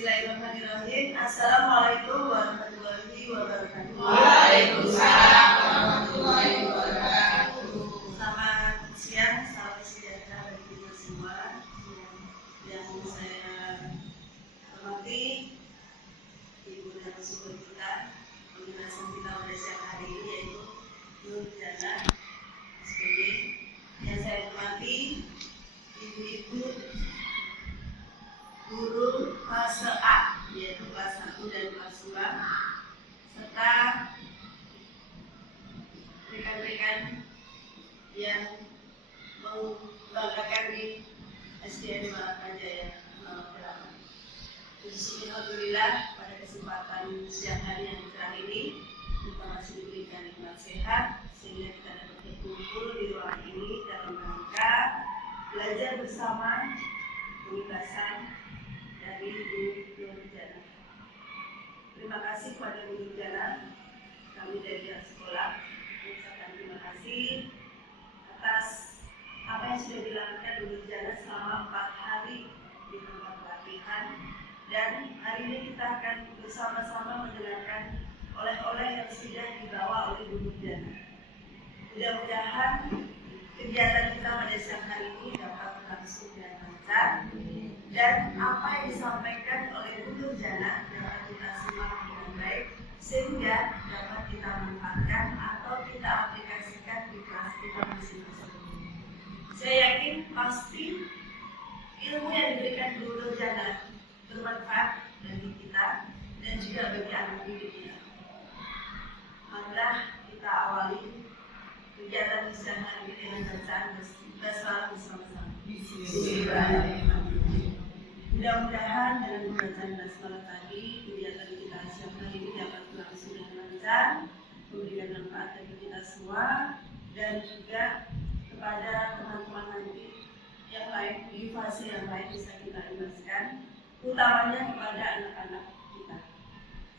Bismillahirrahmanirrahim. Assalamualaikum warahmatullahi wabarakatuh. Waalaikumsalam warahmatullahi wabarakatuh. Selamat siang, salam sejahtera bagi kita semua. Yang saya hormati Ibu narasumber kita, pembahasan kita pada siang hari ini yaitu Nur Jana SPG. Yang saya hormati ibu-ibu guru fase A, yaitu kelas 1 dan kelas 2, serta rekan-rekan yang membanggakan di SDN Malakajaya 08. Alhamdulillah pada kesempatan siang hari yang cerah ini kita masih diberikan nikmat sehat sehingga kita dapat berkumpul di ruang ini dalam rangka belajar bersama pembahasan dari Bu Nur Jana. Terima kasih kepada Bu Nur Jana, kami dari pihak sekolah mengucapkan terima kasih atas apa yang sudah dilakukan Bu Nur Jana selama 4 hari di tempat pelatihan, dan hari ini kita akan bersama-sama mendengarkan oleh-oleh yang sudah dibawa oleh Bu Nur Jana. Mudah-mudahan kegiatan kita pada siang hari ini dapat berlangsung dengan lancar, dan apa yang disampaikan oleh Bu Nur Jana dapat kita simak dengan baik sehingga dapat kita manfaatkan atau kita aplikasikan di kelas kita masing-masing. Saya yakin pasti ilmu yang diberikan Bu Nur Jana bermanfaat bagi kita dan juga bagi anak didik kita. Marilah kita awali kegiatan siang hari ini dengan bacaan basmalah bersama-sama. Mudah-mudahan dengan pembacaan basmalah tadi kegiatan kita siang hari ini dapat berlangsung dengan lancar, memberikan manfaat bagi kita semua dan juga kepada teman-teman nanti yang lain di fase yang lain bisa kita imbaskan, utamanya kepada anak-anak kita.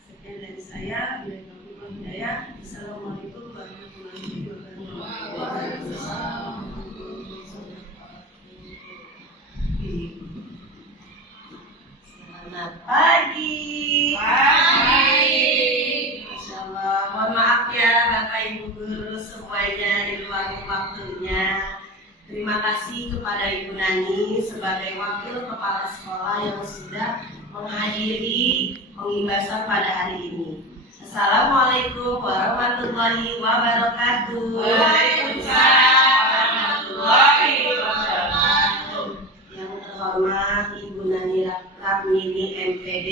Sekian dari saya, Bila Hidayah. Assalamualaikum warahmatullahi wabarakatuh. Selamat pagi. Masya Allah. Mohon maaf ya Bapak Ibu guru semuanya di luar waktunya. Terima kasih kepada Ibu Nani sebagai wakil kepala sekolah yang sudah menghadiri pengimbasan pada hari ini. Assalamualaikum warahmatullahi wabarakatuh. Waalaikumsalam warahmatullahi wabarakatuh. Yang terhormat Ibu Nani Ratmini MPD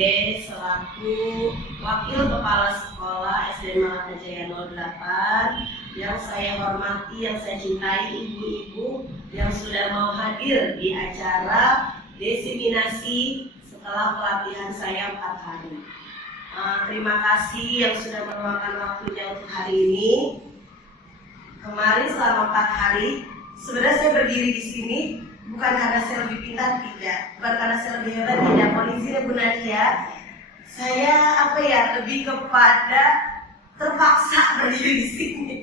selaku Wakil Kepala Sekolah SD Malakajaya 08, yang saya hormati, yang saya cintai ibu-ibu yang sudah mau hadir di acara desiminasi setelah pelatihan saya 4 hari. Terima kasih yang sudah meluangkan waktunya untuk hari ini. Kemarin selama 4 hari, sebenarnya saya berdiri di sini bukan karena saya lebih pintar, tidak, bukan karena saya lebih hebat, tidak. Mohon izin ya Bu Nadia, saya lebih kepada terpaksa berdiri di sini.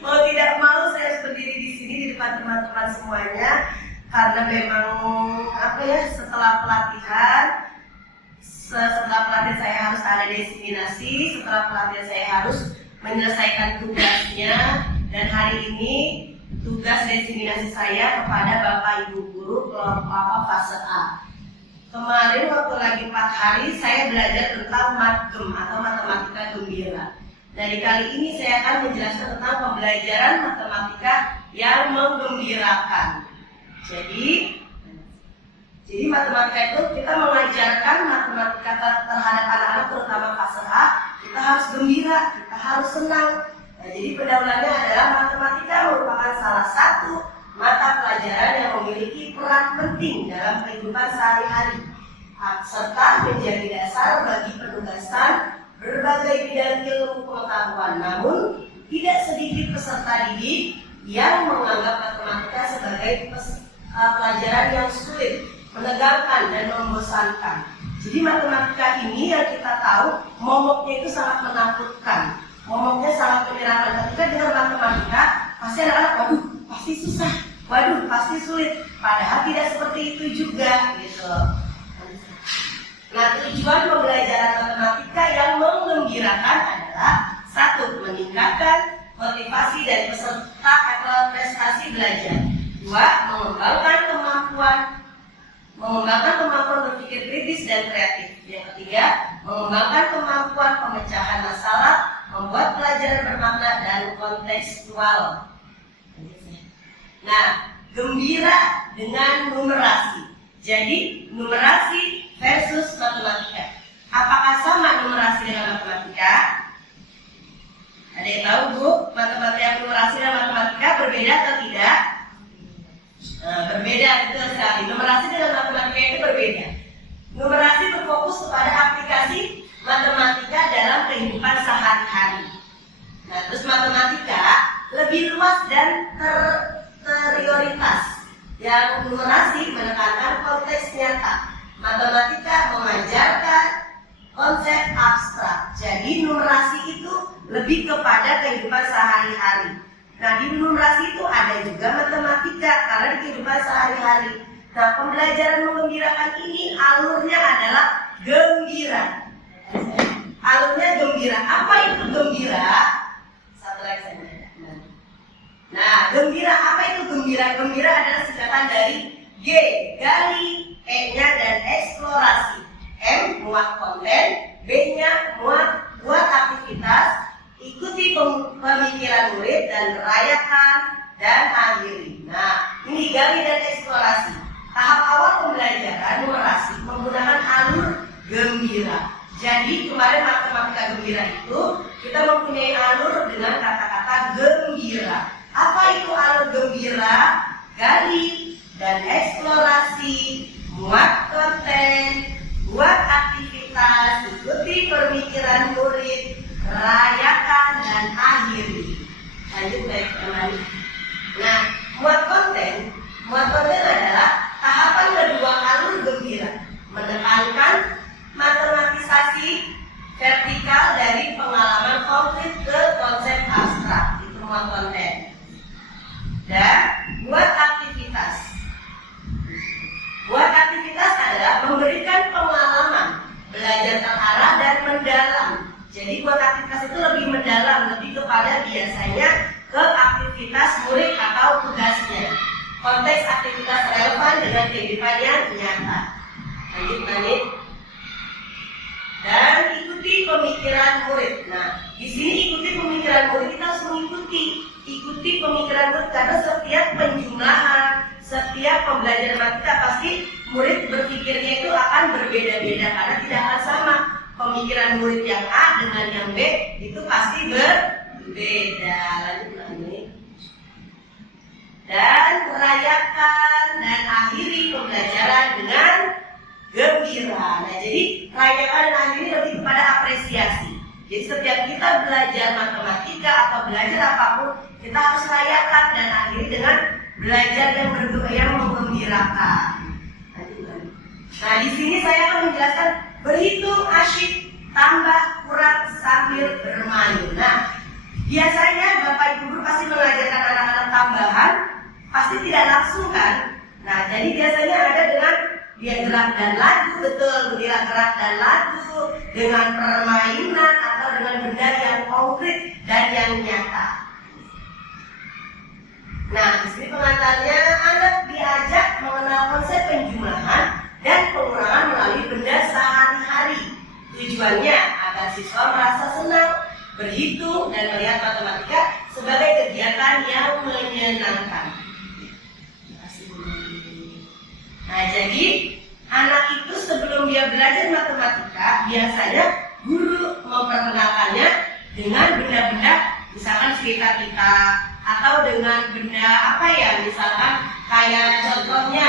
Mau tidak mau saya harus berdiri di sini di depan teman-teman semuanya karena memang setelah pelatihan saya harus ada desiminasi, setelah pelatihan saya harus menyelesaikan tugasnya, dan hari ini tugas desiminasi saya kepada Bapak Ibu guru kelompok fase A. Kemarin waktu lagi 4 hari saya belajar tentang matgem atau matematika gembira. Dari kali ini saya akan menjelaskan tentang pembelajaran matematika yang menggembirakan. Jadi matematika itu kita mengajarkan matematika terhadap anak-anak terutama fase A, kita harus gembira, kita harus senang. Nah, jadi pendahuluannya adalah matematika merupakan salah satu mata pelajaran yang memiliki peran penting dalam kehidupan sehari-hari, serta menjadi dasar bagi penugasan berbagai bidang ilmu pengetahuan. Namun, tidak sedikit peserta didik yang menganggap matematika sebagai pelajaran yang sulit, menegangkan dan membosankan. Jadi matematika ini yang kita tahu momoknya itu sangat menakutkan, momoknya sangat menyeramkan. Ketika dengan matematika pasti anak-anak, waduh pasti susah, waduh pasti sulit. Padahal tidak seperti itu juga, gitu. Nah, tujuan pembelajaran matematika yang menggembirakan adalah: 1. Meningkatkan motivasi dari peserta atau prestasi belajar. 2. Mengembangkan kemampuan berpikir kritis dan kreatif. Yang ketiga, mengembangkan kemampuan pemecahan masalah, membuat pelajaran bermakna dan kontekstual. Nah, gembira dengan numerasi. Jadi, numerasi versus matematika. Apakah sama numerasi dengan matematika? Ada yang tahu, Bu? Matematika, numerasi dan matematika berbeda atau tidak? Berbeda, betul sekali. Numerasi dengan matematika itu berbeda. Numerasi berfokus kepada aplikasi matematika dalam kehidupan sehari-hari. Nah, terus matematika lebih luas dan prioritas. Yang numerasi menekankan konteks nyata. Matematika mengajarkan konsep abstrak. Jadi numerasi itu lebih kepada kehidupan sehari-hari. Nah, di numerasi itu ada juga matematika karena di kehidupan sehari-hari. Nah, pembelajaran menggembirakan ini alurnya adalah gembira. Alurnya gembira. Apa itu gembira? Satu lagi saya mau. Nah, gembira, apa itu gembira? Gembira adalah singkatan dari G, gali, E-nya dan eksplorasi. M, muat konten, B-nya buat aktivitas, ikuti pemikiran murid dan rayakan dan akhiri. Nah, ini gali dan eksplorasi. Tahap awal pembelajaran numerasi menggunakan alur gembira. Jadi kemarin matematika gembira itu kita mempunyai alur dengan kata-kata gembira. Apa itu alur gembira? Gali dan eksplorasi, muat konten, buat aktivitas, ikuti pemikiran murid, rayakan dan akhiri. Lanjut baik teman. Nah, muat konten adalah tahapan kedua alur gembira, menekankan matematisasi vertikal dari pengalaman konkret ke konsep abstrak. Itu muat konten. Dan buat aktivitas. Buat aktivitas adalah memberikan pengalaman, belajar terarah dan mendalam. Jadi buat aktivitas itu lebih mendalam, lebih kepada biasanya ke aktivitas murid atau tugasnya. Konteks aktivitas relevan dengan kehidupan yang nyata. Lanjut. Dan ikuti pemikiran murid. Nah, di sini ikuti pemikiran murid, kita harus ikuti pemikiran murid karena setiap penjumlahan, setiap pembelajaran matematika pasti murid berpikirnya itu akan berbeda-beda karena tidak akan sama. Pemikiran murid yang A dengan yang B itu pasti berbeda. Lanjut. Dan rayakan dan akhiri pembelajaran dengan gembira. Nah, jadi rayakan dan akhiri lebih kepada apresiasi. Jadi setiap kita belajar matematika atau belajar apapun, kita harus rayakan dan akhiri dengan belajar yang menggembirakan. Nah, di sini saya akan menjelaskan berhitung asyik, tambah, kurang sambil bermain. Nah, biasanya Bapak Ibu guru pasti mengajarkan anak-anak tambahan, pasti tidak langsung kan? Nah, jadi biasanya ada dengan dia gerak dan lagu, betul, dia gerak dan lagu dengan permainan atau dengan benda yang konkret dan yang nyata. Nah, di sini pengantarnya anak diajak mengenal konsep penjumlahan dan pengurangan melalui benda sehari-hari. Tujuannya agar siswa merasa senang berhitung dan melihat matematika sebagai kegiatan yang menyenangkan. Nah, jadi anak itu sebelum dia belajar matematika, biasanya guru memperkenalkannya dengan benda-benda misalkan sekitar kita, atau dengan benda apa ya, misalkan kayak contohnya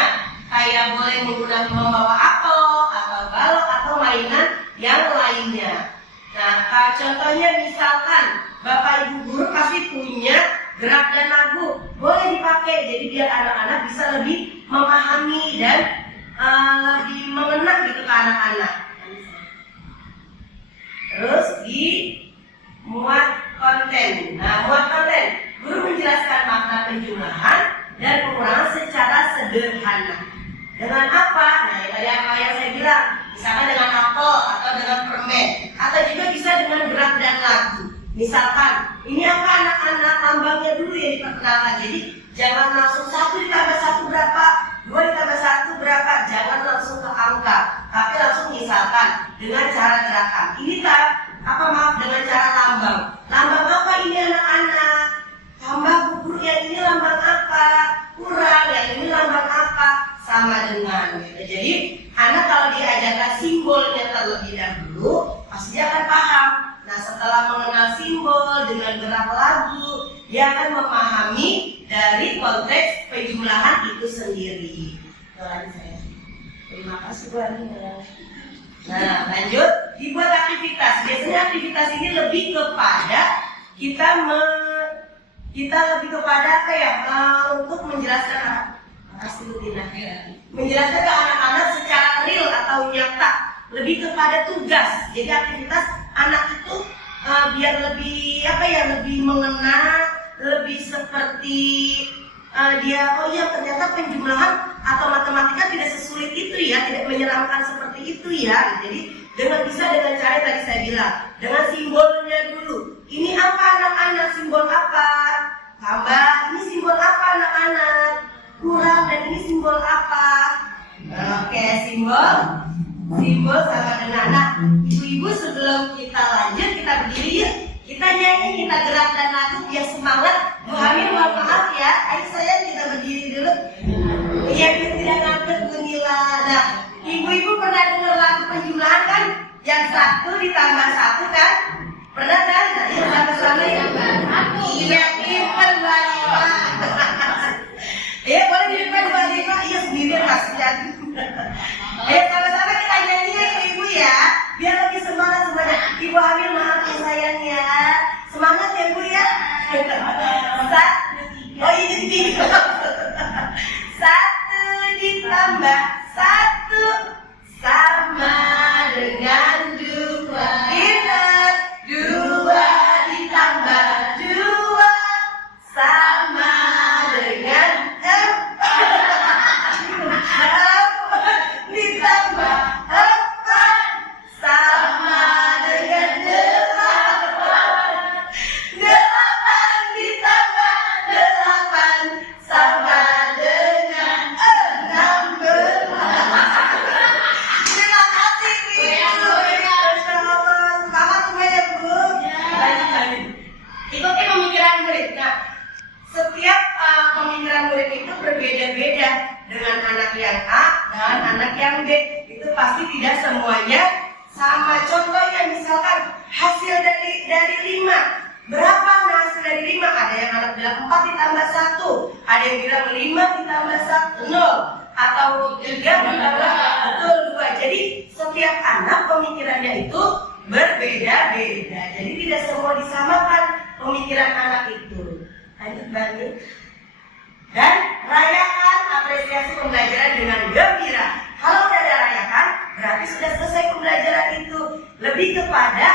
kayak boleh menggunakan membawa apel atau balok atau mainan yang lainnya. Nah, contohnya misalkan Bapak Ibu guru pasti punya gerak dan lagu, boleh dipakai jadi biar anak-anak bisa lebih memahami dan lebih mengena gitu ke anak-anak. Terus di muat konten. Nah, muat konten, guru menjelaskan makna penjumlahan dan pengurangan secara sederhana. Dengan apa? Nah, yang tadi apa yang saya bilang, misalkan dengan apel atau dengan permen, atau juga bisa dengan gerak dan lagu. Misalkan, ini apa anak-anak, lambangnya dulu yang diperkenalkan. Jadi jangan langsung 1 ditambah 1 berapa, 2 ditambah 1 berapa, jangan langsung ke angka, tapi langsung misalkan dengan cara gerakan. Ini dengan cara lambang. Lambang apa ini anak-anak? Tambah bubur yang ini lambang apa? Kurang yang ini lambang apa? Sama dengan gitu. Jadi anak kalau diajarkan simbolnya terlebih dahulu, pasti dia akan paham. Nah, setelah mengenal simbol dengan gerak lagu, dia akan memahami dari konteks penjumlahan itu sendiri. Terima kasih Bu Anina. Nah, lanjut, dibuat aktivitas. Biasanya aktivitas ini lebih kepada untuk menjelaskan menjelaskan ke anak-anak secara real atau nyata, lebih kepada tugas. Jadi aktivitas anak itu biar lebih mengena, lebih seperti ternyata penjumlahan atau matematika tidak sesulit itu ya, tidak menyeramkan seperti itu ya. Jadi dengan cara yang tadi saya bilang, dengan simbolnya dulu. Ini apa anak-anak? Simbol apa? Tambah, ini simbol apa anak-anak? Kurang, dan ini simbol apa? Oke, simbol sama dengan anak. Ibu-ibu sebelum kita lanjut, kita berdiri yuk. Kita nyanyi, kita gerak dan lagu biar semangat. Bu Hamil, mohon maaf ya. Ayo sayang, kita berdiri dulu. Iya, biar tidak ngantuk Bu Nila. Nah, ibu-ibu pernah dengar lagu penjumlahan kan? Yang 1 ditambah 1 kan? Pernah kan? Nah, yuk sama-sama ya. Iya, pinter Mbak Liva. Ya, boleh di depan Mbak Liva. Iya, sendirian kasihan. Sama-sama kita nyanyi ya ibu ya. Biar lebih semangat semuanya. Ibu Hamil maaf ya sayang ya. Semangat ya Bu ya. Oh ini 3. 1 ditambah 1 sama dengan 2. Pintar. 2 ditambah 2 sama dengan 4 ditambah 4 sama dengan 8. 8 ditambah 8 sama dengan 16. Terima kasih Bu. Semangat semua ya Bu. Lanjut. Ikuti pemikiran murid. Nah, setiap pemikiran murid itu berbeda-beda. Dengan anak yang A dan anak yang B, itu pasti tidak semuanya sama. Contohnya misalkan hasil dari 5 berapa? Nah, hasil dari 5 ada yang anak bilang 4 ditambah 1, ada yang bilang 5 ditambah 1 0, atau 3 ditambah 2. Jadi setiap anak pemikirannya itu berbeda-beda. Jadi tidak semua disamakan pemikiran anak itu. Lanjut Bani. Dan rayakan apresiasi pembelajaran dengan gembira. Kalau udah ada rayakan, berarti sudah selesai pembelajaran itu. Lebih kepada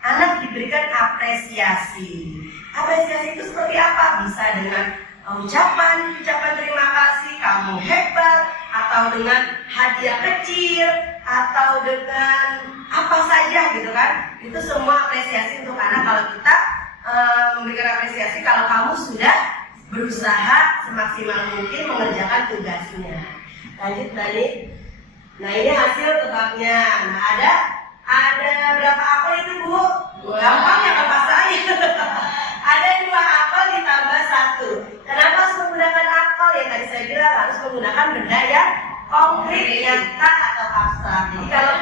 anak diberikan apresiasi. Apresiasi itu seperti apa? Bisa dengan ucapan terima kasih, kamu hebat, atau dengan hadiah kecil, atau dengan apa saja gitu kan. Itu semua apresiasi untuk anak kalau kita memberikan apresiasi kalau kamu sudah berusaha semaksimal mungkin mengerjakan tugasnya. Lanjut balik. Nah ini hasil tebaknya. Nah ada berapa apel itu Bu? Gampang ya Bapak saya. Ada 2 apel ditambah 1. Kenapa harus menggunakan apel? Ya tadi saya bilang harus menggunakan benda yang konkret, nyata atau abstrak. Jadi kalau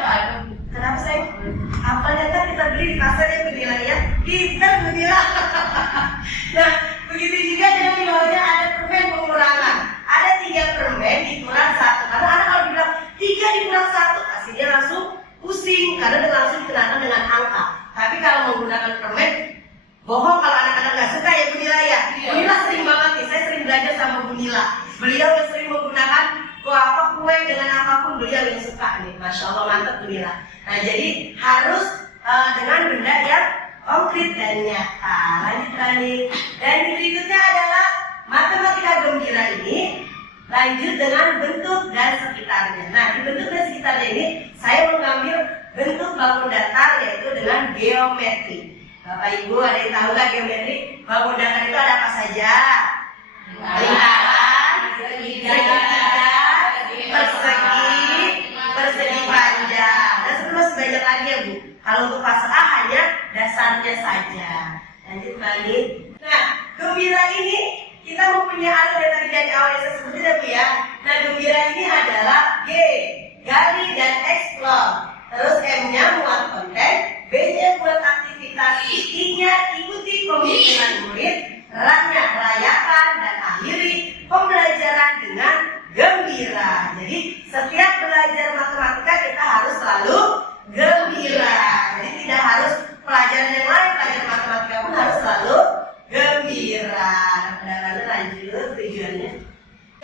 kenapa saya apelnya kan kita beli di pasar ya Bu Nila ya? Pinter Bu Nila. Nah begitu juga dengan di bawahnya ada permen pengurangan. Ada 3 permen dikurang 1. Karena anak kalau bilang 3 dikurang 1, hasilnya langsung pusing karena langsung dikenakan dengan angka. Tapi kalau menggunakan permen, bohong kalau anak-anak nggak suka ya Bu Nila ya. Bu Nila sering banget nih, saya sering belajar sama Bu Nila. Beliau yang sering menggunakan kue dengan apapun beliau yang suka nih. Masya Allah mantap Bu Nila. Nah jadi harus dengan benda yang konkret dan nyata. Lanjut lagi. Dan berikutnya adalah matematika gembira ini lanjut dengan bentuk dan sekitarnya. Nah di bentuk dan sekitarnya ini Saya mengambil bentuk bangun datar yaitu dengan geometri. Bapak Ibu ada yang tahu nggak geometri? Bangun datar itu ada apa saja? Lingkaran, segitiga, persegi panjang. Dan sebenarnya masih banyak lagi ya Bu. Kalau untuk fase A hanya dasarnya saja. Lanjut balik. Nah, gembira ini kita mempunyai alur yang tadi dari awal saya sebut tidak Bu ya. Nah, gembira ini adalah G, gali dan explore. Terus M-nya muat konten, B-nya buat aktivitas, I-nya ikuti pemikiran murid, R-nya rayakan dan akhiri pembelajaran dengan gembira. Jadi setiap belajar matematika kita harus selalu gembira. Jadi tidak harus pelajaran yang lain, pelajaran matematika pun harus selalu gembira. Lalu lanjut tujuannya.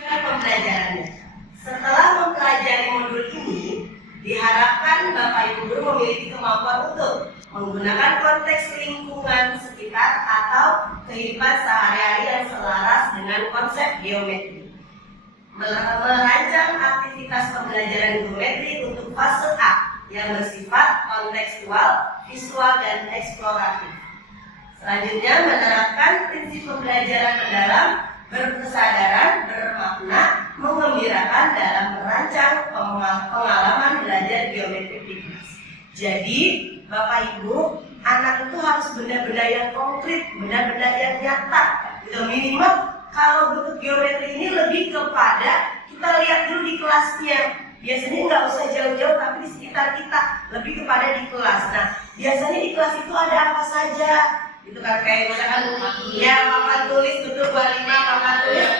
Pembelajarannya. Setelah mempelajari modul ini, diharapkan Bapak Ibu guru memiliki kemampuan untuk menggunakan konteks lingkungan sekitar atau kehidupan sehari-hari yang selaras dengan konsep geometri. Merancang aktivitas pembelajaran geometri untuk fase A yang bersifat kontekstual, visual, dan eksploratif. Selanjutnya menerapkan prinsip pembelajaran mendalam, berkesadaran, bermakna, menggembirakan dalam merancang pengalaman belajar geometri di kelas. Jadi, Bapak Ibu, anak itu harus benda-benda yang konkret, benda-benda yang nyata. Gitu. Minimal kalau bentuk geometri ini lebih kepada kita lihat dulu di kelasnya. Biasanya nggak usah jauh-jauh, tapi di sekitar kita, lebih kepada di kelas. Nah, biasanya di kelas itu ada apa saja? Gitu kan, kayak misalkan ya papan tulis betul 25, papan tulis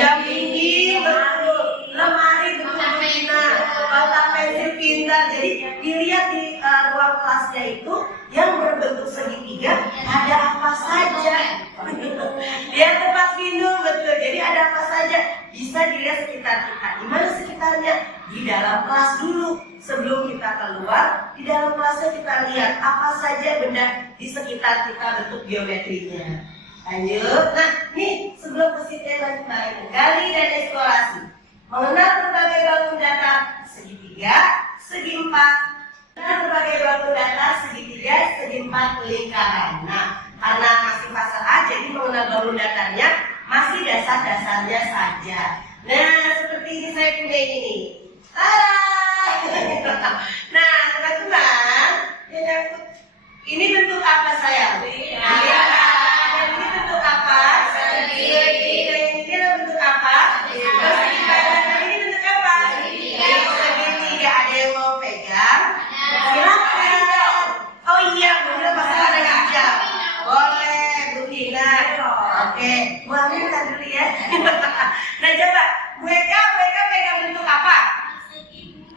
jam dinding betul, lemari betul benar, kotak pensil pintar. Jadi dilihat di ruang kelasnya itu yang berbentuk segitiga ada apa saja. Dia tempat minum betul, jadi ada apa saja bisa dilihat sekitar kita. Di mana sekitarnya? Di dalam kelas dulu. Sebelum kita keluar, di dalam kelasnya kita lihat apa saja benda di sekitar kita bentuk geometrinya. Lanjut. Nah, nih sebelum ke situ lanjut gali dan eksplorasi. Mengenal berbagai bangun datar segitiga, segi empat. Mengenal berbagai bangun datar segitiga, segi empat lingkaran. Nah, karena masih fase A, jadi mengenal bangun datarnya masih dasar-dasarnya saja. Nah, seperti ini saya punya ini. Tada! Nah, teman-teman, ini bentuk apa sayang? Dan ini bentuk apa? Segi. Dan ini bentuk apa? Persegi. Dan ini bentuk apa? Segitiga. Ada yang mau pegang? Silakan. Oh iya, benar masalah ada hijau. Boleh, Bu Tina. Oke, Bu Amin dulu ya. Nah, coba, Bu Eka pegang bentuk apa?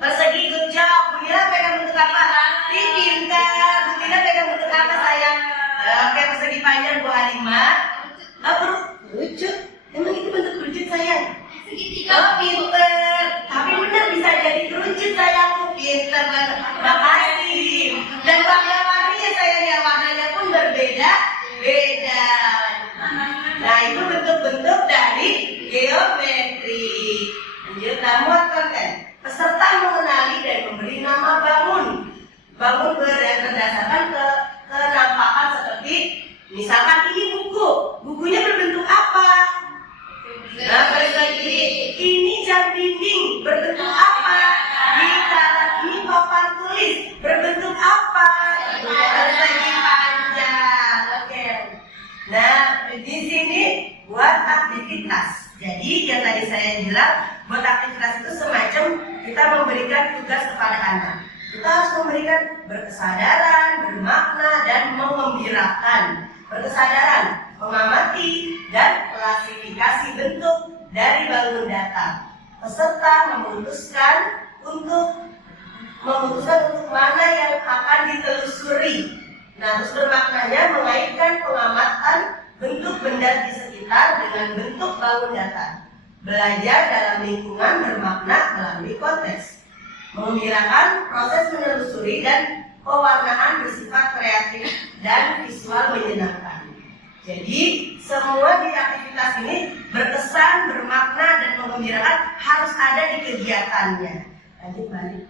Persegi, good job. Bu Nila pegang bentuk apa? Pintar. Bu Tina pegang bentuk apa sayang? Oke, persegi panjang Bu Halimah. Kerucut. Emang itu bentuk kerucut sayang? Oh, pintar. Tapi benar bisa jadi kerucut sayangku. Pintar banget. Makasih. Dan warna-warninya sayang ya, warnanya pun berbeda-beda. Nah, itu bentuk-bentuk dari geometri. Lanjut, muat konten. Peserta mengenali dan memberi nama bangun. Bangun berdasarkan kenampakan seperti misalkan ini buku. Bukunya berbentuk apa? Nah, persegi. Ini jam dinding berbentuk apa? Ini papan tulis berbentuk apa? Persegi panjang. Oke. Nah, di sini buat aktivitas. Jadi yang tadi saya bilang, buat aktivitas itu semacam kita memberikan tugas kepada anak. Kita harus memberikan berkesadaran, bermakna, dan mengembirakan. Berkesadaran, mengamati, dan klasifikasi bentuk dari bangun datar. Peserta memutuskan untuk mana yang akan ditelusuri. Nah, terus bermaknanya mengaitkan pengamatan bentuk benda di sekitar dengan bentuk bangun datar. Belajar dalam lingkungan bermakna melalui konteks. Mengembirakan proses menelusuri dan pewarnaan bersifat kreatif dan visual menyenangkan. Jadi semua di aktivitas ini berkesan, bermakna, dan mengembirakan harus ada di kegiatannya. Lanjut balik.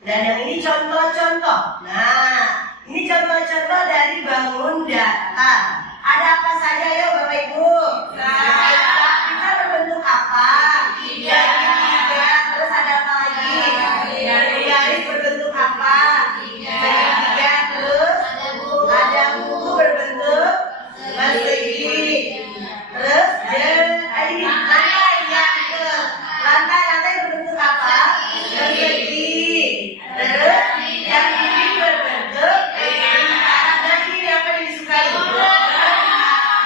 Dan yang ini contoh-contoh. Nah, ini contoh-contoh dari bangun datar. Ada apa saja ya Bapak Ibu? Kita berbentuk apa? Tiga. Terus ada apa lagi? Garis berbentuk apa? Tiga. Terus ada buku berbentuk persegi. Terus ini lantai berbentuk apa? Persegi. Terus yang ini berbentuk lingkaran. Dan ini apa yang disukai?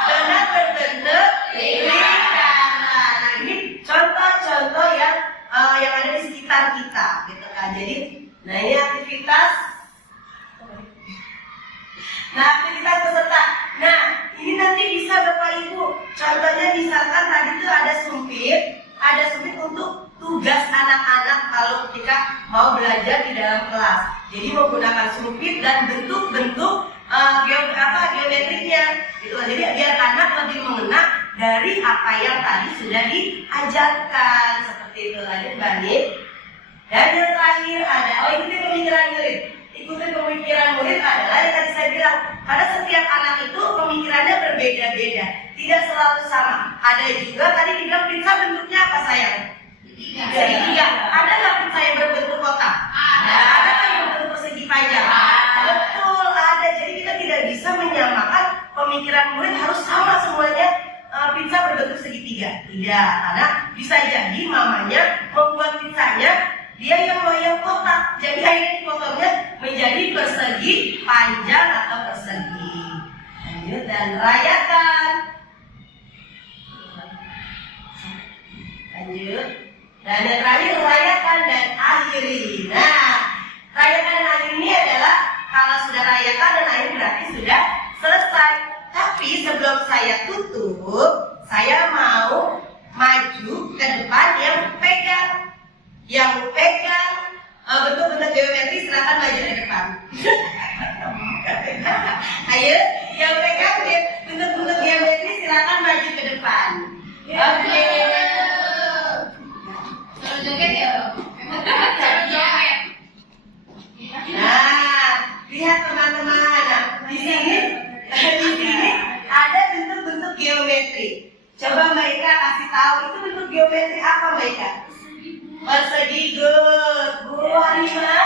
Donat berbentuk lingkaran. Nah, ini contoh-contoh yang ada di sekitar kita, gitu kan. Jadi, nah ini aktivitas. Nah, aktivitas peserta. Nah, ini nanti bisa Bapak Ibu. Contohnya misalkan tadi itu ada sumpit untuk tugas anak-anak kalau ketika mau belajar di dalam kelas. Jadi menggunakan sumpit dan bentuk-bentuk geometriknya. Gitu. Jadi biar anak lebih mengena dari apa yang tadi sudah diajarkan. Seperti itu. Lanjut Bani. Dan yang terakhir ada, ikuti pemikiran murid. Ikuti pemikiran murid adalah yang tadi saya bilang, karena setiap anak itu pemikirannya berbeda-beda, tidak selalu sama. Ada juga tadi dibilang pizza bentuknya apa sayang? Segitiga. Ada nggak pizza yang berbentuk kotak? Ada kan yang berbentuk persegi panjang? Betul, ada. Jadi kita tidak bisa menyamakan pemikiran murid harus sama semuanya. Pizza berbentuk segitiga. Tidak, karena bisa jadi mamanya membuat pizzanya dia yang mau yang kotak, jadi akhirnya dipotongnya menjadi persegi panjang atau persegi. Lanjut dan rayakan. Lanjut. Dan yang terakhir rayakan dan akhiri. Nah, rayakan dan akhiri ini adalah kalau sudah rayakan dan akhiri berarti sudah selesai. Tapi sebelum saya tutup, saya mau maju ke depan yang pegang. Yang pegang bentuk-bentuk geometri silakan maju ke depan. Ayo, yang pegang bentuk-bentuk geometri silakan maju ke depan. Oke. Nah, lihat teman-teman. Di sini ada bentuk-bentuk geometri. Coba Mbak Ika kasih tahu itu bentuk geometri apa Mbak Ika? Persegi, good. Bu Halima,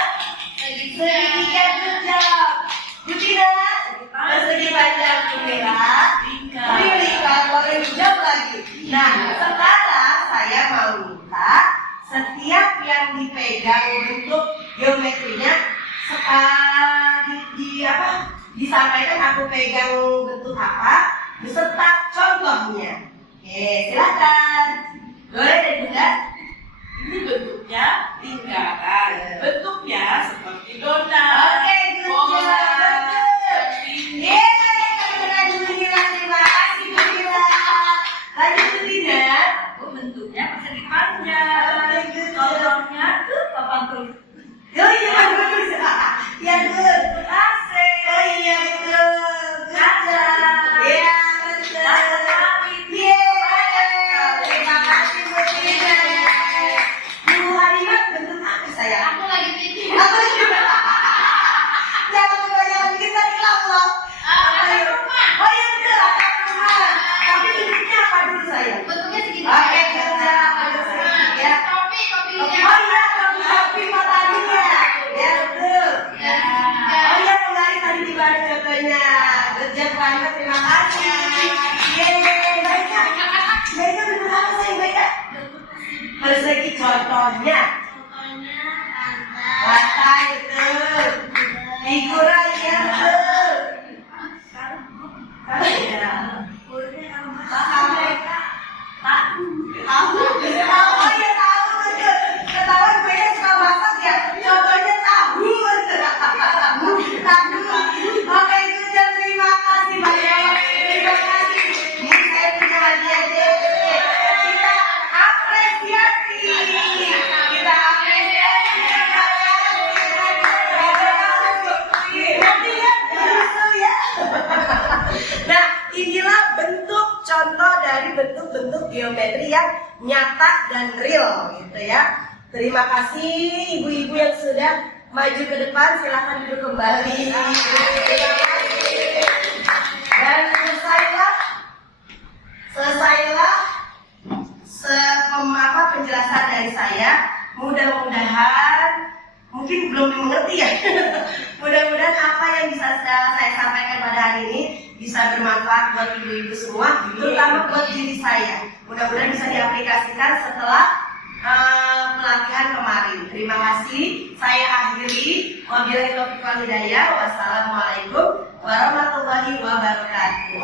segitiga, good job. Bu Tina, persegi panjang, Bu Mira, lingkar, boleh jawab lagi. Nah, sekarang saya mau minta setiap yang dipegang bentuk geometrinya disampaikan aku pegang bentuk apa beserta contohnya. Oke, silakan. Boleh dan Bunda. Ini bentuknya lingkaran, bentuknya seperti donat. Oke, bola, terima kasih Bu Mira. Lanjut Bu Tina. Aku bentuknya persegi panjang. Contohnya tuh papan tulis. Oh iya bagus. Yang good. AC. Oh iya betul. Kaca. Iya betul. Terima kasih Bu Tina. Bu Halimah bentuk apa saya? Aku lagi pikir. Aku juga. Jangan kebanyakan kita hilang loh. Atap rumah. Oh iya betul atap rumah. Tapi bentuknya apa dulu saya? Bentuknya segini. Oke betul. Ya. Kopi. Oh iya kopi mataharinya. Ya betul. Oh iya kembali tadi di mana contohnya. Kerja banget terima kasih. Yeay baiknya. Baiknya bentuk apa saya baiknya? Persegi contohnya. Lantai betul. Figura ya betul. Oh iya tahu betul. Ketahuan gue suka masak ya. Contohnya tahu betul. Tahu. Oke itu dan terima kasih banyak. Terima kasih. Ini saya punya hadiah deh. Kita apresiasi. Kita apresiasi. Nanti lihat dulu ya. Nah inilah bentuk contoh dari bentuk-bentuk geometri yang nyata dan real gitu ya. Terima kasih ibu-ibu yang sudah maju ke depan, silakan duduk kembali. Dan selesailah penjelasan dari saya. Mudah-mudahan mungkin belum dimengerti ya. Mudah-mudahan apa yang bisa saya sampaikan pada hari ini bisa bermanfaat buat ibu-ibu semua, terutama buat diri saya. Mudah-mudahan bisa diaplikasikan setelah pelatihan kemarin. Terima kasih. Saya akhiri. Wabillahi taufiq wal hidayah. Wassalamualaikum warahmatullahi wabarakatuh.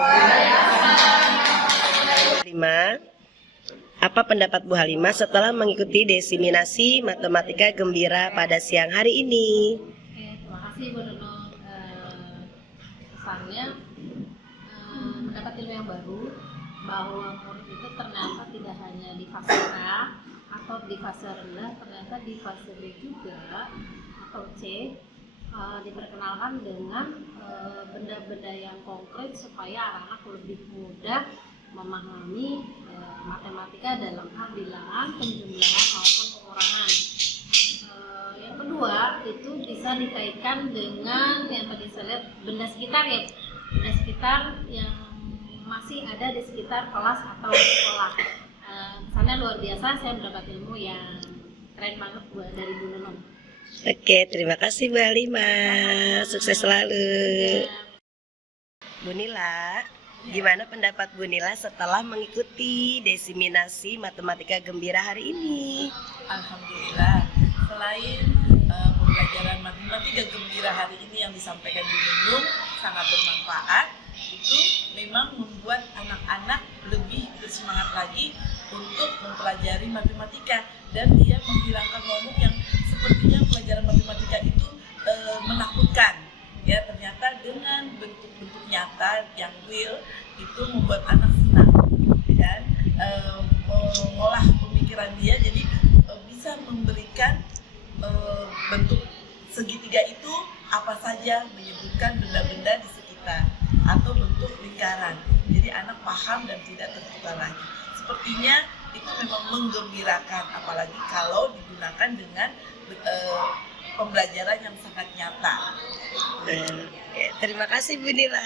Apa pendapat Bu Halimah setelah mengikuti diseminasi matematika gembira pada siang hari ini? Terima kasih Bu Nunung. Kesannya mendapat ilmu yang baru, bahwa murid itu ternyata tidak hanya di fase A atau di fase rendah, ternyata di fase B juga atau C diperkenalkan dengan benda-benda yang konkret supaya anak-anak lebih mudah memahami matematika dalam hal bilangan, penjumlahan maupun pengurangan. Yang kedua itu bisa dikaitkan dengan yang tadi saya lihat benda sekitar ya, benda sekitar yang masih ada di sekitar kelas atau sekolah. Kesannya luar biasa, saya mendapat ilmu yang keren banget dari Bu Nunung. Oke, terima kasih Bu Halimah. Sukses selalu. Bu Nila, gimana pendapat Bu Nila setelah mengikuti diseminasi matematika gembira hari ini? Alhamdulillah, selain pembelajaran matematika gembira hari ini yang disampaikan Bu Nunung sangat bermanfaat, itu memang membuat anak-anak lebih bersemangat lagi untuk mempelajari matematika, dan dia menghilangkan momok yang sepertinya pelajaran matematika itu menakutkan. Ya, ternyata dengan bentuk-bentuk nyata yang real itu membuat anak senang dan mengolah pemikiran dia, jadi bisa memberikan bentuk segitiga itu apa saja, menyebutkan benda-benda di sekitar atau bentuk lingkaran, jadi anak paham dan tidak tertukar lagi. Sepertinya itu memang menggembirakan, apalagi kalau digunakan dengan pembelajaran yang sangat nyata. Terima kasih Bu Nila.